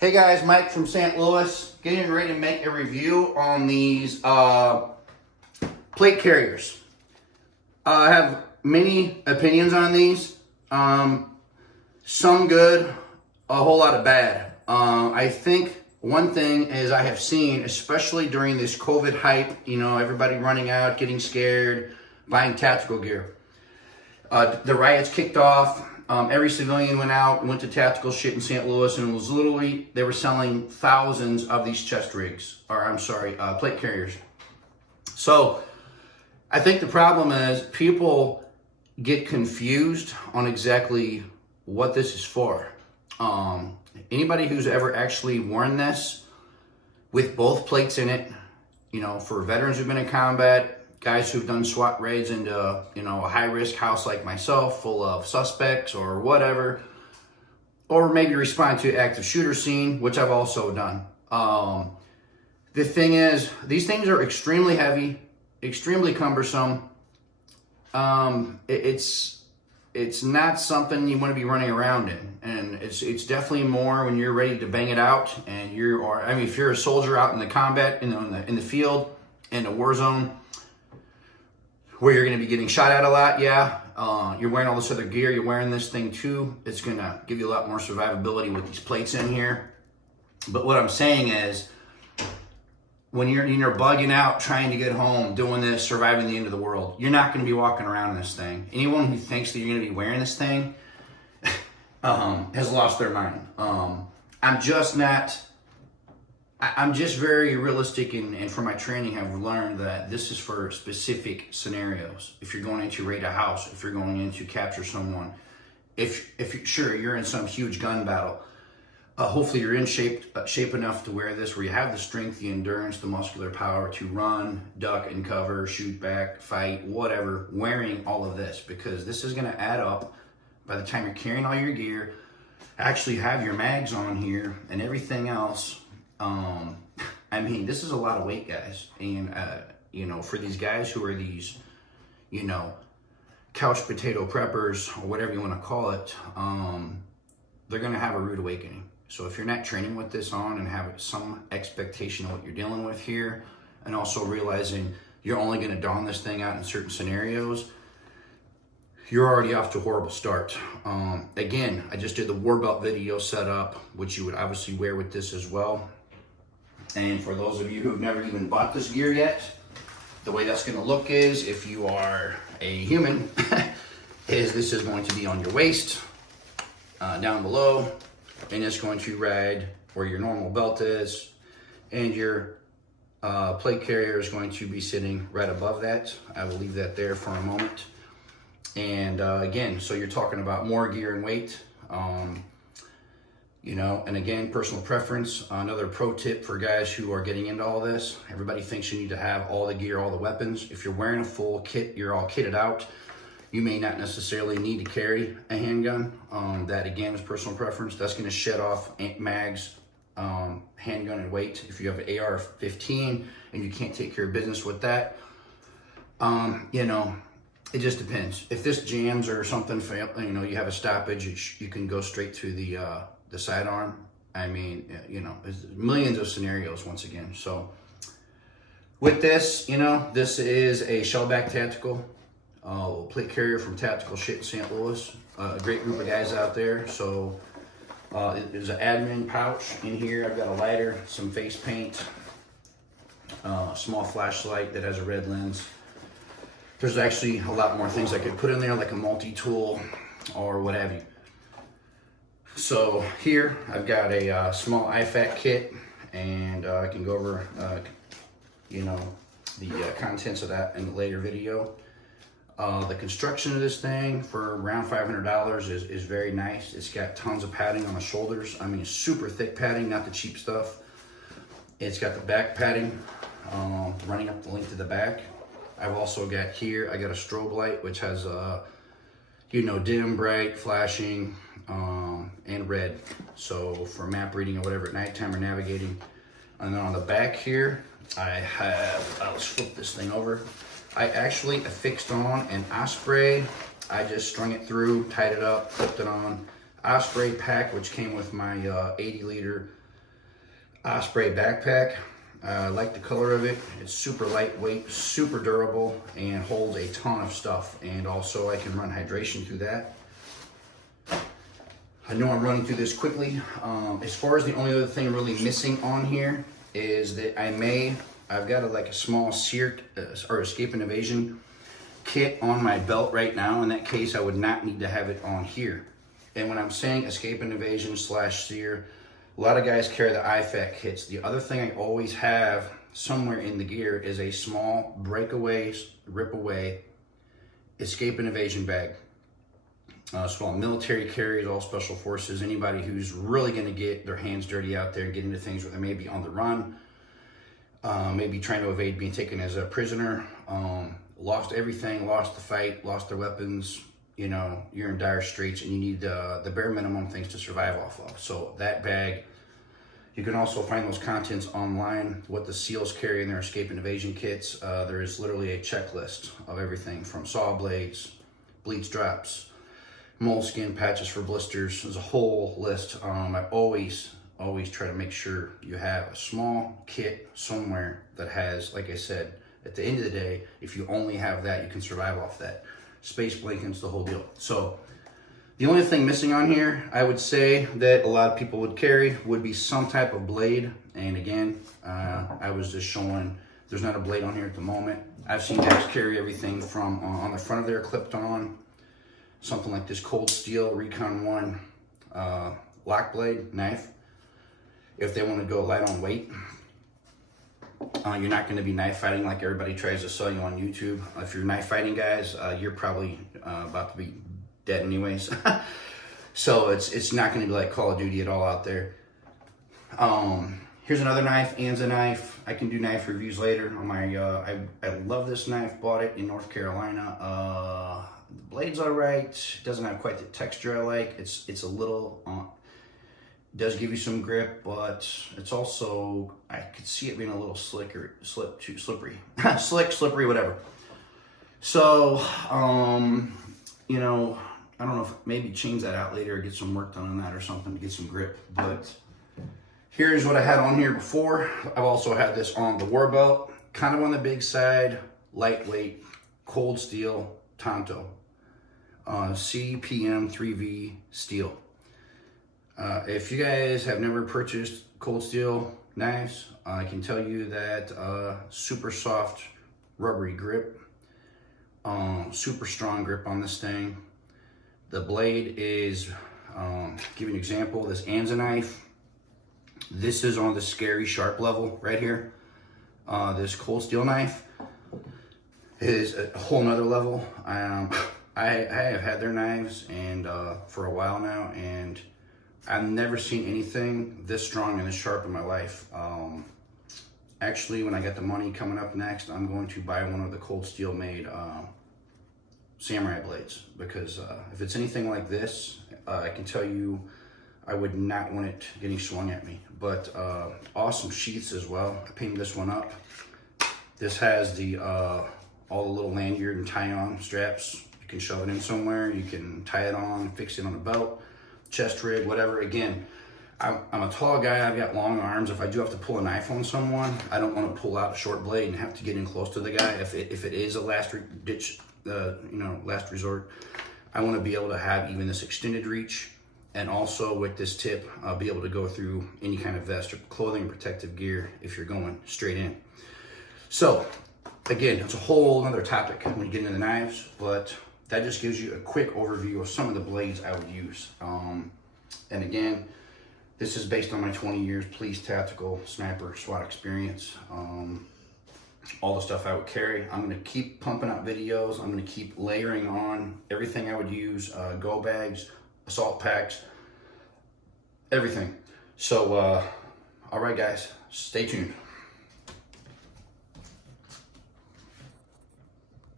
Hey guys, Mike from St. Louis, getting ready to make a review on these plate carriers. I have many opinions on these. Some good, a whole lot of bad. I think one thing is I have seen, especially during this COVID hype, everybody running out, getting scared, buying tactical gear. The riots kicked off. Every civilian went to tactical shit in St. Louis, and it was literally, they were selling thousands of these chest rigs, plate carriers. So I think the problem is people get confused on exactly what this is for. Anybody who's ever actually worn this with both plates in it, for veterans who've been in combat, guys who've done SWAT raids into, a high-risk house like myself, full of suspects or whatever, or maybe respond to an active shooter scene, which I've also done. The thing is, these things are extremely heavy, extremely cumbersome. It's not something you want to be running around in, and it's definitely more when you're ready to bang it out, and if you're a soldier out in the combat, in the field, in a war zone, where you're going to be getting shot at a lot, you're wearing all this other gear, you're wearing this thing too, it's going to give you a lot more survivability with these plates in here. But what I'm saying is, when you're bugging out, trying to get home, doing this, surviving the end of the world, you're not going to be walking around in this thing. Anyone who thinks that you're going to be wearing this thing has lost their mind. I'm just very realistic, and from my training have learned that this is for specific scenarios. If you're going in to raid a house, if you're going in to capture someone, if you're in some huge gun battle, hopefully you're in shape enough to wear this, where you have the strength, the endurance, the muscular power to run, duck and cover, shoot back, fight, whatever, wearing all of this, because this is going to add up by the time you're carrying all your gear, actually have your mags on here and everything else. This is a lot of weight, guys. And, for these guys who are these, couch potato preppers, or whatever you want to call it, they're going to have a rude awakening. So if you're not training with this on and have some expectation of what you're dealing with here, and also realizing you're only going to don this thing out in certain scenarios, you're already off to a horrible start. Again, I just did the war belt video setup, which you would obviously wear with this as well. And for those of you who've never even bought this gear yet, the way that's going to look is, if you are a human, this is going to be on your waist, down below, and it's going to ride where your normal belt is, and your plate carrier is going to be sitting right above that. I will leave that there for a moment. And again, so you're talking about more gear and weight. And again, personal preference. Another pro tip for guys who are getting into all this: everybody thinks you need to have all the gear, all the weapons. If you're wearing a full kit, you're all kitted out, you may not necessarily need to carry a handgun. That again is personal preference. That's going to shed off mags, handgun, and weight. If you have an AR-15 and you can't take care of business with that, it just depends. If this jams or something, you have a stoppage, you can go straight to the sidearm. There's millions of scenarios once again. So with this, this is a Shellback Tactical plate carrier from Tactical Shit in St. Louis. A great group of guys out there. So there's an admin pouch in here. I've got a lighter, some face paint, a small flashlight that has a red lens. There's actually a lot more things I could put in there, like a multi-tool or what have you. So here I've got a small IFAK kit, and I can go over the contents of that in a later video. The construction of this thing for around $500 is very nice. It's got tons of padding on the shoulders. Super thick padding, not the cheap stuff. It's got the back padding running up the length of the back. I've also got here, I got a strobe light, which has dim, bright, flashing, and red. So for map reading or whatever at nighttime or navigating. And then on the back here, let's flip this thing over. I actually affixed on an Osprey. I just strung it through, tied it up, flipped it on. Osprey pack, which came with my 80 liter Osprey backpack. I like the color of it. It's super lightweight, super durable, and holds a ton of stuff. And also I can run hydration through that. I know I'm running through this quickly. As far as the only other thing really missing on here is that I've got a small SEER or escape and evasion kit on my belt right now. In that case, I would not need to have it on here. And when I'm saying escape and evasion / SEER, a lot of guys carry the IFAK kits. The other thing I always have somewhere in the gear is a small breakaway, rip away escape and evasion bag. Small military carries, all special forces, anybody who's really going to get their hands dirty out there, get into things where they may be on the run, maybe trying to evade being taken as a prisoner, lost everything, lost the fight, lost their weapons. You know, you're in dire straits and you need the bare minimum things to survive off of. So that bag, you can also find those contents online, what the SEALs carry in their escape and evasion kits. There is literally a checklist of everything from saw blades, bleach drops, moleskin patches for blisters. There's a whole list. I always try to make sure you have a small kit somewhere that has, like I said, at the end of the day, if you only have that, you can survive off that. Space blankets, the whole deal. So the only thing missing on here, I would say that a lot of people would carry would be some type of blade. And again, I was just showing there's not a blade on here at the moment. I've seen guys carry everything from on the front of their clipped on, something like this Cold Steel Recon 1 lock blade knife. If they want to go light on weight, you're not going to be knife fighting like everybody tries to sell you on YouTube. If you're knife fighting guys, you're probably about to be dead anyways. So it's not going to be like Call of Duty at all out there. Here's another knife, Anza knife. I can do knife reviews later on my, I love this knife, bought it in North Carolina. The blade's all right, doesn't have quite the texture I like. It's a little, does give you some grip, but it's also, I could see it being a little slippery, slick, slippery, whatever. So, you know, I don't know if maybe change that out later or get some work done on that or something to get some grip. But here's what I had on here before. I've also had this on the war belt, kind of on the big side, lightweight, Cold Steel Tonto, CPM 3V steel. If you guys have never purchased Cold Steel knives, I can tell you that super soft, rubbery grip, super strong grip on this thing. The blade is, give you an example, this Anza knife. This is on the scary sharp level right here. This Cold Steel knife is a whole nother level. I have had their knives and for a while now, and I've never seen anything this strong and this sharp in my life. Actually, when I get the money coming up next, I'm going to buy one of the Cold Steel made samurai blades, because if it's anything like this, I can tell you I would not want it getting swung at me. But awesome sheaths as well. I painted this one up. This has the all the little lanyard and tie-on straps. You can shove it in somewhere. You can tie it on, fix it on a belt, chest rig, whatever. Again, I'm a tall guy, I've got long arms. If I do have to pull a knife on someone, I don't want to pull out a short blade and have to get in close to the guy. If it is a last resort, I want to be able to have even this extended reach, and also with this tip, I'll be able to go through any kind of vest or clothing and protective gear if you're going straight in. So again, it's a whole other topic when you get into the knives, but that just gives you a quick overview of some of the blades I would use. And again, this is based on my 20 years police, tactical, sniper, SWAT experience. All the stuff I would carry. I'm gonna keep pumping out videos. I'm gonna keep layering on everything I would use, go bags, assault packs, everything. So, all right guys, stay tuned.